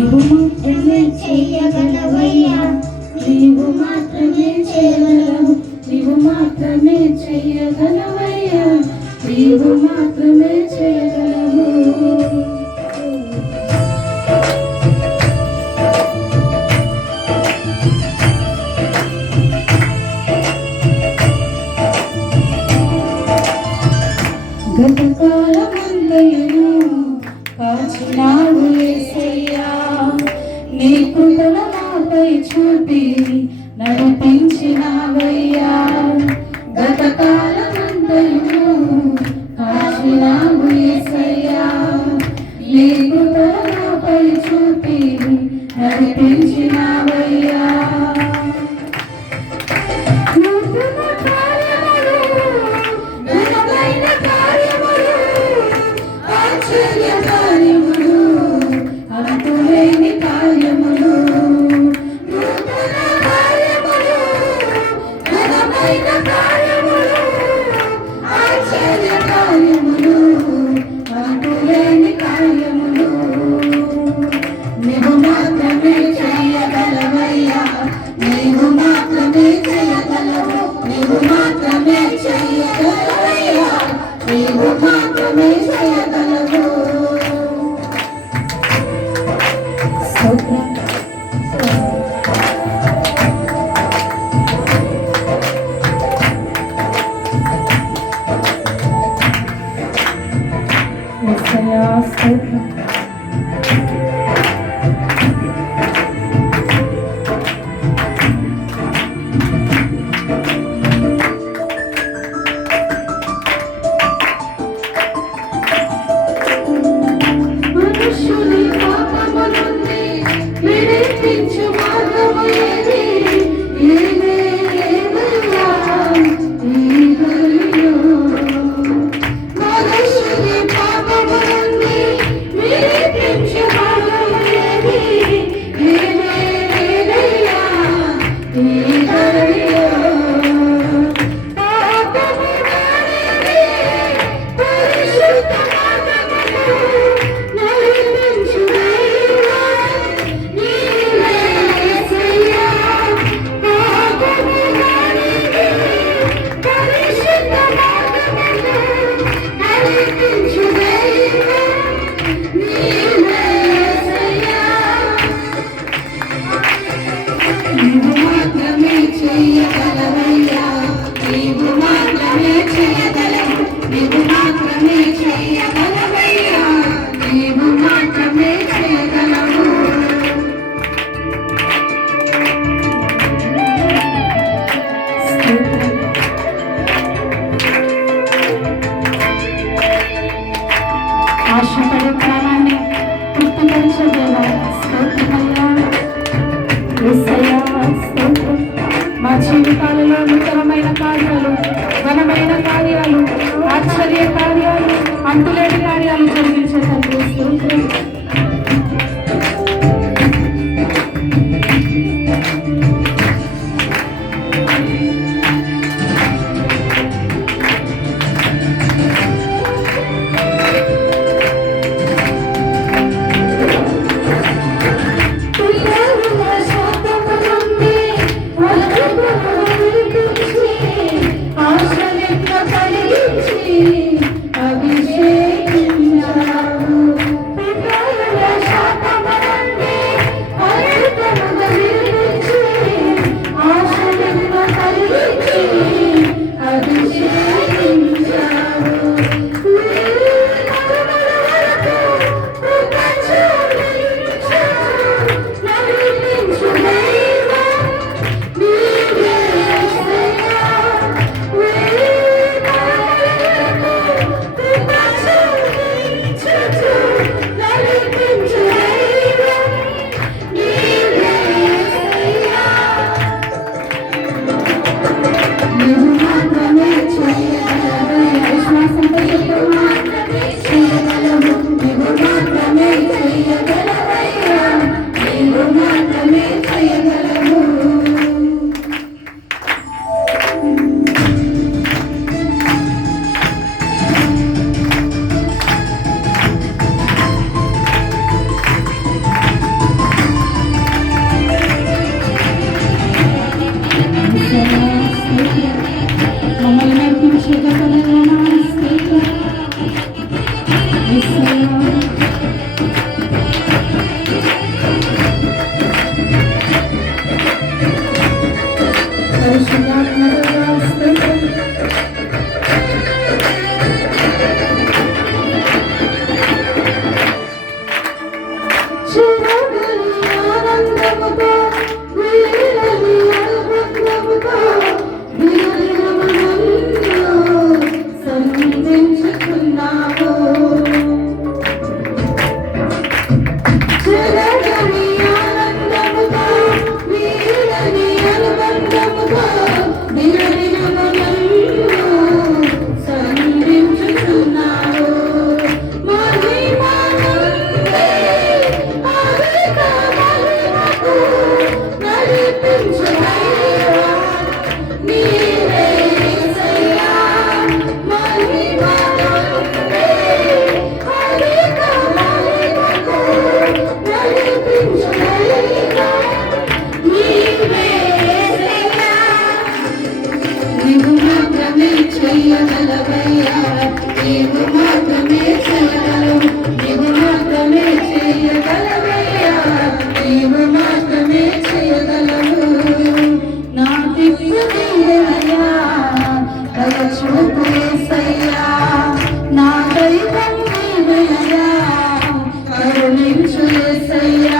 మాత్రమే చేయగలవయ్యా నీవు మాత్రమే చేయగలవు నీవు మాత్రమే చేయగలవయ్యా నీవు మాత్రమే చేయగలవు గతకాలమందయను కాచినాడు ఏసయ్య నీ కృపను నాపై చూపి నడిపించినావయ్యా. గత కాలమంతను కాచినావు ఏసయ్యా. నీ కృపను నాపై చూపి నడిపించిన program Pitch your mother, my lady, మా జీవితాలలో నూతనమైన కార్యాలు ఘనమైన కార్యాలు ఆశ్చర్య కార్యాలు అంతులేని కార్యాలు జరిగించే తండ్రి కరుణించు ఏసయ్యా